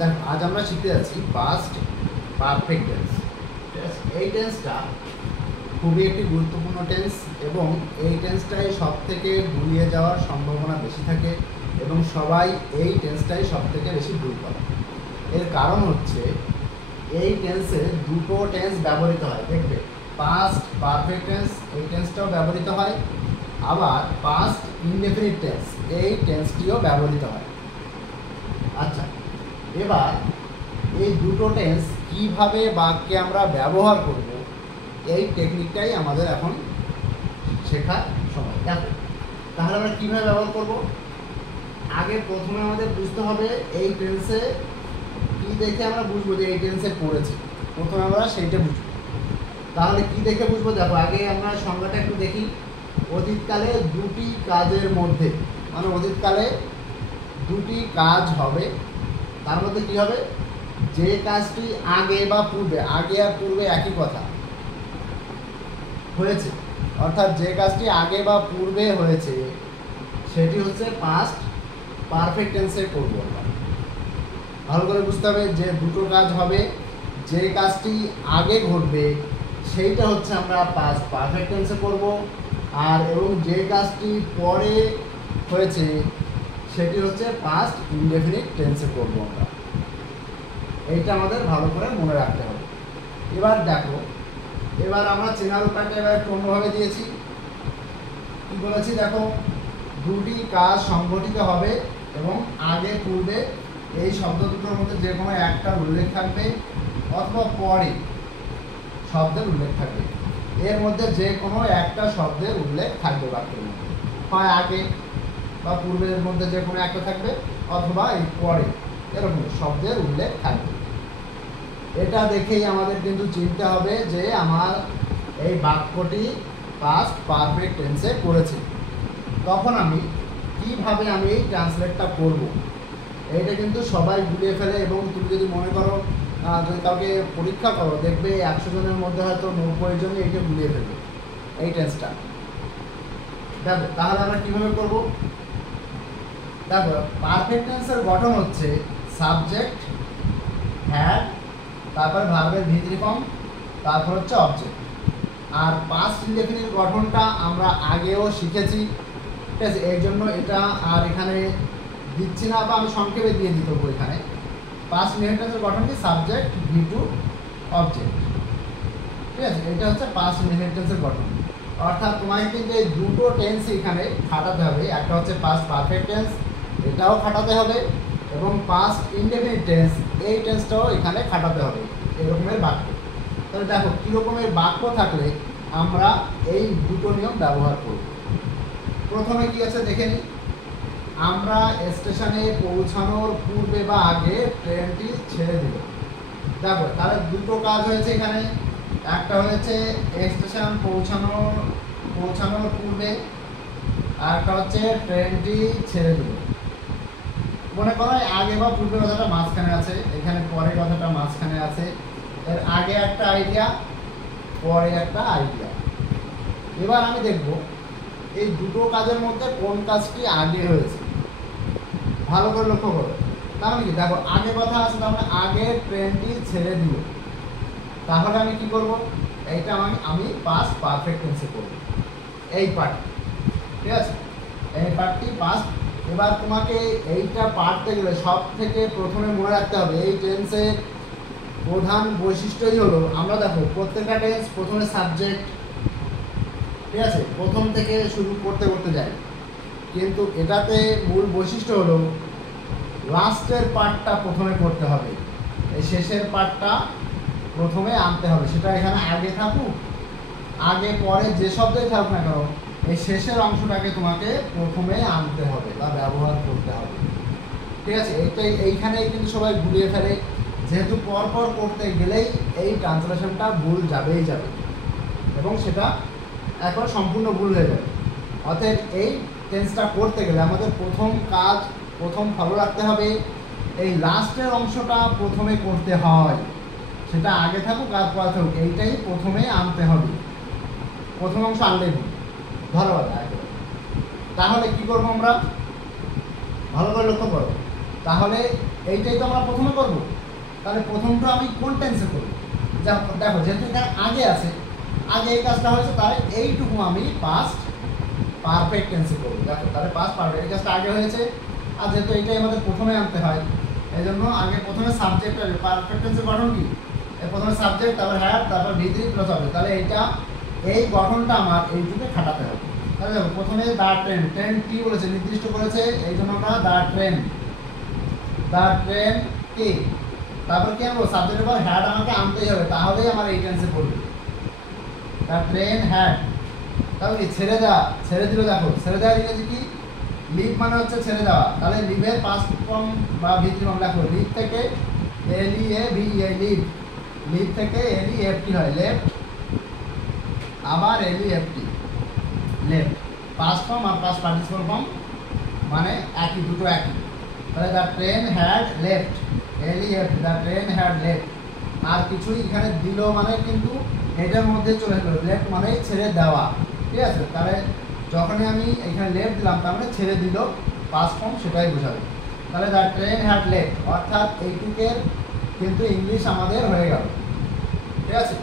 দেখো আজ আমরা শিখতে যাচ্ছি পাস্ট পারফেক্ট টেন্স। এই টেন্সটা খুবই একটি গুরুত্বপূর্ণ টেন্স এবং এই টেন্সটাই সব থেকে ভুলিয়ে যাওয়ার সম্ভাবনা বেশি থাকে এবং সবাই এই টেন্সটাই সব থেকে বেশি ভুল করে। এর কারণ হচ্ছে এই টেন্সে দুটো টেন্স ব্যবহৃত হয়। দেখবে পাস্ট পারফেক্ট টেন্স এই টেন্সটাও ব্যবহৃত হয়, আবার পাস্ট ইনডেফিনিট টেন্স এই টেন্সটিও ব্যবহৃত হয়। আচ্ছা, এবার এই দুটো টেন্স কীভাবে বাক্যে আমরা ব্যবহার করব এই টেকনিকটাই আমাদের এখন শেখার সময়। দেখো তাহলে আমরা কীভাবে ব্যবহার করব, আগে প্রথমে আমাদের বুঝতে হবে এই টেন্সে কী দেখে আমরা বুঝবো যে এই টেন্সে পড়েছি। প্রথমে আমরা সেইটা বুঝবো। তাহলে কি দেখে বুঝবো? দেখো আগে আমরা সংজ্ঞাটা একটু দেখি। অতীতকালে দুটি কাজের মধ্যে, মানে অতীতকালে দুটি কাজ হবে, তার মধ্যে কী হবে? যে কাজটি আগে বা পূর্বে, আগে আর পূর্বে একই কথা, হয়েছে, অর্থাৎ যে কাজটি আগে বা পূর্বে হয়েছে সেটি হচ্ছে পাস্ট পারফেক্ট টেন্সে করবো আমরা। ভালো করে বুঝতে হবে যে দুটো কাজ হবে, যে কাজটি আগে ঘটবে সেইটা হচ্ছে আমরা পাস্ট পারফেক্ট টেন্সে করব, আর এবং যে কাজটি পরে হয়েছে সেটি হচ্ছে পাস্ট ইনডেফিনিট টেন্সে করব আমরা। এইটা আমাদের ভালো করে মনে রাখতে হবে। এবার দেখো, এবার আমরা চেনার উপায়টা এবার একটু অন্যভাবে দিয়েছি। কী বলেছি দেখো, দুটি কাজ সংঘটিত হবে এবং আগে পূর্বে এই শব্দ দুটোর মধ্যে যে কোনো একটার উল্লেখ থাকবে অথবা পরে শব্দের উল্লেখ থাকবে। এর মধ্যে যে কোনো একটা শব্দের উল্লেখ থাকবে বাক্যের মধ্যে, হয় আগে বা পূর্বের মধ্যে যে কোনো একটা থাকবে অথবা এই পরে এরকম শব্দের উল্লেখ থাকবে। এটা দেখেই আমাদের কিন্তু চিনতে হবে যে আমার এই বাক্যটি পাস্ট পারফেক্ট টেন্সে করেছি। তখন আমি কিভাবে আমি এই ট্রান্সলেটটা করব এইটা কিন্তু সবাই ভুলিয়ে ফেলে। এবং তুমি যদি মনে করো, যদি কাউকে পরীক্ষা করো, দেখবে 100 জনের মধ্যে হয়তো 90 জনই এইটা ভুলিয়ে ফেলবে এই টেন্সটা। দেখো তাহলে আমরা কীভাবে করব? দেখো পারফেক্ট টেন্সের গঠন হচ্ছে সাবজেক্ট, হ্যাড, তারপর ভার্বের ভিতরি ফর্ম, তারপর হচ্ছে অবজেক্ট। আর পাস্ট ইনডেফিনিট গঠনটা আমরা আগেও শিখেছি, ঠিক আছে? এই জন্য এটা আর এখানে দিচ্ছি না, বা আমি সংক্ষেপে দিয়ে দিতে হবে। এখানে পাস্ট ইনডেফিনিটের গঠন কি? সাবজেক্ট, ভি টু, অবজেক্ট, ঠিক আছে? এটা হচ্ছে পাস্ট ইনডেফিনিটের গঠন। অর্থাৎ তোমাকে কিন্তু এই দুটো টেন্স এখানে খাটাতে হবে। একটা হচ্ছে পাস্ট পারফেক্ট টেন্স, এটাও খাটাতে হবে, এবং পাস্ট ইনডেফিনিট টেন্স এই টেন্সটাও এখানে খাটাতে হবে, এরকমের বাক্য। তাহলে দেখো কীরকমের বাক্য থাকলে আমরা এই দুটো নিয়ম ব্যবহার করব। প্রথমে কি আছে দেখে নিই। আমরা স্টেশনে পৌঁছানোর পূর্বে বা আগে ট্রেনটি ছেড়ে দিল। দেখো তাহলে দুটো কাজ হয়েছে এখানে। একটা হয়েছে স্টেশন পৌঁছানোর পূর্বে, আর একটা হচ্ছে ট্রেনটি ছেড়ে দিল। মনে করো আগে বা পূর্বে কথাটা মাঝখানে আছে, এখানে পরে কথাটা মাঝখানে আছে। এর আগে একটা আইডিয়া, পরে একটা আইডিয়া। এবার আমি দেখব এই দুটো কাজের মধ্যে কোন কাজটি আগে হয়েছে। ভালো করে লক্ষ্য করো। তার মানে কি? দেখো আগে কথা আছে, তার মানে আগে ট্রেনটি ছেড়ে দিল। তাহলে আমি কি করব? এইটা আমি পাস্ট পারফেক্ট টেন্সে করব এই পার্ট, ঠিক আছে? এই পার্টটি পাস্ট। এবার তোমাকে এইটা পারতে গেলে সব থেকে প্রথমে মনে রাখতে হবে এই টেন্সের প্রধান বৈশিষ্ট্যই হলো, আমরা দেখো প্রত্যেকটা টেন্স প্রথমে সাবজেক্ট, ঠিক আছে, প্রথম থেকে শুরু করতে করতে যায়, কিন্তু এটাতে মূল বৈশিষ্ট্য হলো লাস্টের পার্টটা প্রথমে করতে হবে, এই শেষের পার্টটা প্রথমে আনতে হবে। সেটা এখানে আগে থাকুক, আগে পরে যে শব্দই থাকুক না কেন, এই শেষের অংশটাকে তোমাকে প্রথমে আনতে হবে বা ব্যবহার করতে হবে, ঠিক আছে? এইখানেই কিন্তু সবাই ভুলিয়ে ফেলে, যেহেতু পরপর করতে গেলেই এই ট্রান্সলেশনটা ভুল যাবেই যাবে এবং সেটা এখন সম্পূর্ণ ভুল হয়ে যাবে। অতএব এই টেন্সটা করতে গেলে আমাদের প্রথম ফলো রাখতে হবে, এই লাস্টের অংশটা প্রথমে করতে হয়, সেটা আগে থাকুক আর পরে থাকুক, এইটাই প্রথমে আনতে হবে। প্রথম অংশ আনলেই ভুল। ধন্যবাদ। তাহলে কি করবো আমরা? ভালো করে লক্ষ্য করো। তাহলে এইটাই তো আমরা প্রথমে করব। তাহলে প্রথমটা আমি কোন টেন্সে করব? দেখো যেহেতু এখানে আগে আছে, আগে এই কাজটা হয়েছে, তাই এইটুকু আমি পাস্ট পারফেক্ট টেন্সে করব। দেখো তাহলে পাস্ট পারফেক্ট, এই কাজটা আগে হয়েছে, আর যেহেতু এইটাই আমাদের প্রথমে আনতে হয়, এই জন্য আগে প্রথমে সাবজেক্ট আসবে। পারফেক্ট টেন্সের গঠন কি? প্রথমে সাবজেক্ট, তারপর হ্যাড, তারপর ভিতরি প্লাস হবে। তাহলে এইটা এই গঠনটা আমার এইটুকু খাটাতে হবে। তাহলে দেখো প্রথমে দ্য ট্রেন, ট্রেন কি বলেছে? নির্দিষ্ট করেছে, এই জন্য আমরা দ্য ট্রেন কি, তারপর কি আনবো? সাবজেক্টের পর হ্যাড আমাকে আনতেই হবে, তাহলেই আমার এই টেন্সে পড়বে। দ্য ট্রেন হ্যাড, তাহলে কি ছেড়ে দেওয়া, ছেড়ে দিল। দেখো ছেড়ে দেওয়ার ইংরেজি কি? লিভ মানে হচ্ছে ছেড়ে দেওয়া। তাহলে লিভের পাস্ট ফর্ম বা ভিতরি ফর্ম দেখো, লিভ থেকে LEAVE, লিভ, লিভ থেকে LEFT হয়, লেফট, আবার LEFT, লেফট। পাস্ট ফর্ম আর পাস্ট পার্টিসিপল ফর্ম মানে একই, দুটো একই। তাহলে the train had left, LEFT, the train had left. আর কিছুই এখানে দিল মানে কিন্তু এটার মধ্যে চলে গেল, লেফট মানে ছেড়ে দেওয়া, ঠিক আছে? তাহলে যখনই আমি এখানে লেফট দিলাম তার মানে ছেড়ে দিল, পাস্ট ফর্ম সেটাই বোঝাবে। তাহলে দ্য ট্রেন হ্যাড লেফট, অর্থাৎ এইটুকের কিন্তু ইংলিশ আমাদের হয়ে গেল, ঠিক আছে?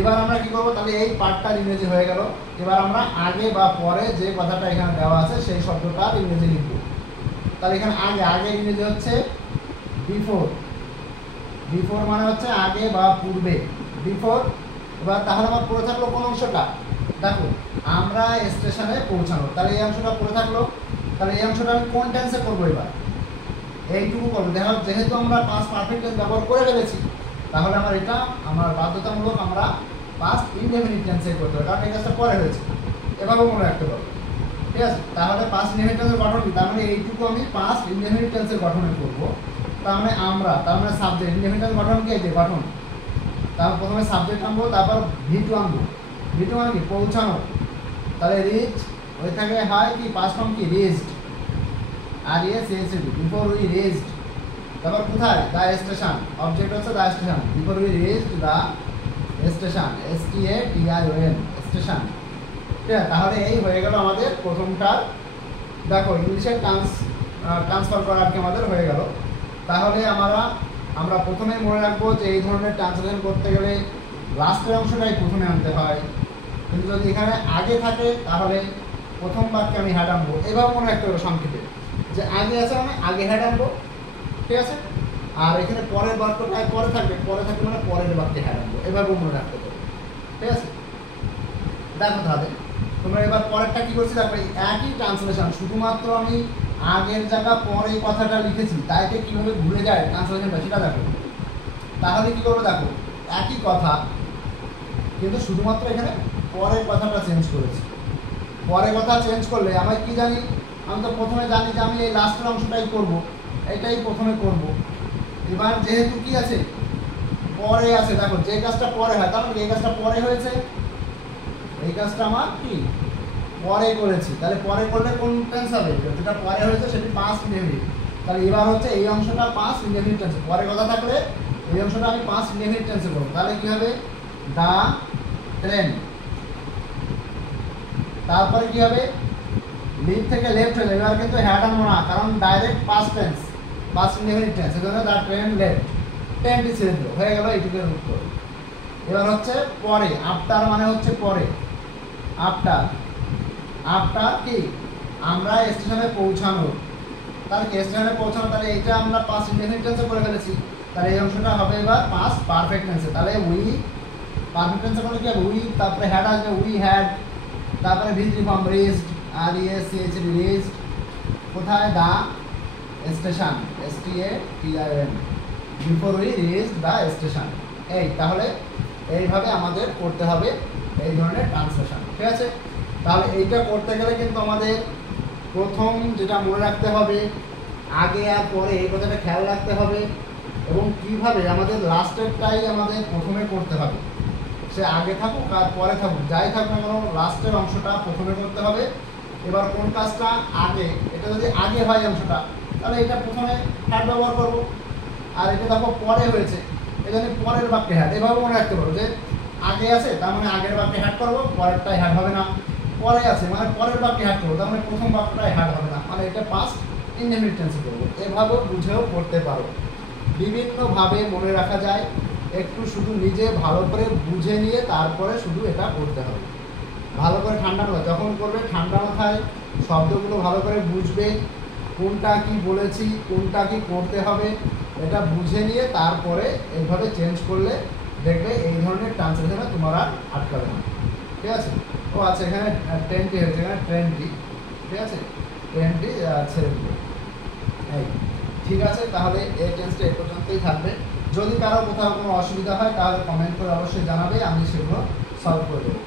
এবার আমরা কি করবো? তাহলে এই পার্টটার ইংরেজি হয়ে গেল। এবার আমরা আগে বা পরে যে কথাটা এখানে দেওয়া আছে সেই শব্দটার ইংরেজি লিখব। তাহলে এখানে আগে, আগের ইংরেজি হচ্ছে বিফোর, বিফোর মানে হচ্ছে আগে বা পূর্বে, বিফোর। এবার তাহলে আমার পড়ে থাকলো কোন অংশটা? দেখো আমরা স্টেশনে পৌঁছানো, তাহলে এই অংশটা পড়ে থাকলো। তাহলে এই অংশটা আমি কোন টেন্সে করবো? এবার এইটুকু করবো। দেখো যেহেতু আমরা পাস্ট পারফেক্ট টেন্স ব্যবহার করে ফেলেছি, তাহলে আমার এটা আমার বাধ্যতামূলক আমরা পাস্ট ইনডেফিনিট টেন্সে করতে হবে, কারণ এই কাজটা পরে হয়েছে। এভাবে মনে রাখতে পারবো, ঠিক আছে? তাহলে পাস্ট ইনডেফিনিট টেন্সের গঠন কি? তার মানে এইটুকু আমি পাস্ট ইনডেফিনিট টেন্সের গঠনে করবো। তার মানে আমরা, তার মানে সাবজেক্ট, ইনডেফিনিট টেন্স গঠন কি? এই যে গঠন, তারপর প্রথমে সাবজেক্ট আনবো, তারপর V2 আনবো। V2 মানে কি? পৌঁছানো। তাহলে রিচ ওই থাকে হয় কি? পাস্ট ফর্ম কি? Reached, REACHED, before we reached. তারপর কোথায়? দ্য স্টেশন, অবজেক্ট হচ্ছে the station, before we reached the station, STATION, station, ঠিক আছে? তাহলে এই হয়ে গেল আমাদের প্রথমটা। দেখো ইংলিশে ট্রান্সফার করা আর কি আমাদের হয়ে গেল। তাহলে আমরা প্রথমে মনে রাখবো যে এই ধরনের ট্রান্সলেশন করতে গেলে লাস্টের অংশটাই প্রথমে আনতে হয়, কিন্তু যদি এখানে আগে থাকে তাহলে প্রথম বাক্যে আমি হ্যাড আনবো। এভাবে মনে রাখতে হবে সংক্ষেপে, যে আগে আছে মানে আগে হ্যাড আনবো, ঠিক আছে? আর এখানে পরের বাক্যটায় পরে থাকবে, পরে থাকবে মানে পরের বাক্যে হ্যাড আনবো, এভাবে মনে রাখতে হবে, ঠিক আছে? দেখো তাহলে তোমরা এবার পরেরটা কি করছি? দেখো একই ট্রান্সলেশন, শুধুমাত্র আমি আগের জায়গা পরে কথাটা লিখেছি, তাইতে কীভাবে ঘুরে যায় ট্রান্সলেশনটা সেটা দেখো। তাহলে কি করবো? দেখো একই কথা কিন্তু শুধুমাত্র এখানে পরের কথাটা চেঞ্জ করেছি। পরের কথা চেঞ্জ করলে আমরা কি জানি? আমি তো প্রথমে জানি যে আমি এই লাস্টের অংশটাই করব, এটাই প্রথমে করব। এবার যেহেতু কি আছে? পরে আছে, দেখো যে কাজটা পরে হয়, তার মানে এই কাজটা পরে হয়েছে, এই কাজটা আমার কি পরে করেছি। তাহলে পরে করলে কোন টেন্স হবে? যেটা পরে হয়েছে সেটি পাস্ট ইনডেফিনিট। তাহলে এবার হচ্ছে এই অংশটা পাস্ট ইনডেফিনিট টেন্সে, পরে কথা থাকলে এই অংশটা আমি পাস্ট ইনডেফিনিট টেন্সে করব। তাহলে কি হবে? দ্য ট্রেন, তারপরে কি হবে? লিভ থেকে লেফট হয়ে যাবে। এবার কিন্তু হ্যাড আনবো না, কারণ direct past tense, past indefinite tense, সেজন্য দ্য ট্রেন লেফট, ট্রেনটি ছেড়ে দিল, হয়ে গেল এইটুকুর উত্তর। এবার হচ্ছে পরে, আফটার মানে হচ্ছে পরে, আফটার, আফটার কি? আমরা স্টেশনে পৌঁছানো, তাহলে কি স্টেশনে পৌঁছানো, তাহলে এইটা আমরা পাস্ট ইনডেফিনিট টেন্সে করে ফেলেছি, তাহলে এই অংশটা হবে এবার পাস্ট পারফেক্ট টেন্সে। তাহলে উই পারফেক্ট টেন্সে করলে কি হবে? উই, তারপরে হ্যাড আসবে, উই হ্যাড, তারপরে ভিজিটিভ ফর্ম রিচড, REACHED, রিচড, কোথায়? The station, STATION, before we reached the station. এই তাহলে এইভাবে আমাদের করতে হবে এই ধরনের ট্রান্সলেশন, ঠিক আছে? তাহলে এইটা করতে গেলে কিন্তু আমাদের প্রথম যেটা মনে রাখতে হবে, আগে আর পরে এই কথাটা খেয়াল রাখতে হবে, এবং কিভাবে আমাদের লাস্টেরটাই আমাদের প্রথমে করতে হবে। সে আগে থাকুক আর পরে থাকুক, যাই থাকুক না কেন, লাস্টের অংশটা প্রথমে করতে হবে। এবার কোন কাজটা আগে, এটা যদি আগে হয় অংশটা, তাহলে এটা প্রথমে হ্যাড ব্যবহার করব। আর এটা দেখো পরে হয়েছে, এই জন্য পরের বাক্যে হ্যাড, এভাবে মনে রাখতে পারো যে আগে আছে তার মানে আগের বাক্যে হ্যাড করবো, পরেরটাই হ্যাড হবে না। পরে আছে মানে পরের বাক্যে হ্যাড করবো, তার মানে প্রথম বাক্যটাই হ্যাড হবে না, মানে এটা পাস্ট ইনডেফিনিট টেন্সে করবো। এভাবেও বুঝেও করতে পারো, বিভিন্নভাবে মনে রাখা যায়। একটু শুধু নিজে ভালো করে বুঝে নিয়ে তারপরে শুধু এটা করতে হবে। ভালো করে ঠান্ডা মাথায় যখন করবে, ঠান্ডা মাথায় শব্দগুলো ভালো করে বুঝবে, কোনটা কি বলেছি, কোনটা কি করতে হবে, এটা বুঝে নিয়ে তারপরে এইভাবে চেঞ্জ করলে দেখবে এই ধরনের ট্রান্সলেশনে তোমার আর আটকাবে না। ঠিক আছে? ও আচ্ছা, এখানে 10টি হয়েছে, এখানে 20টি। ঠিক আছে, 20টি ছেড়ে দিবে। এই ঠিক আছে, তাহলে এই টেন্সটা এ পর্যন্তই থাকবে। যদি কারো কোথাও কোনো অসুবিধা হয় তাহলে কমেন্ট করে অবশ্যই জানাবে, আমি সেগুলো সলভ করে দেবো।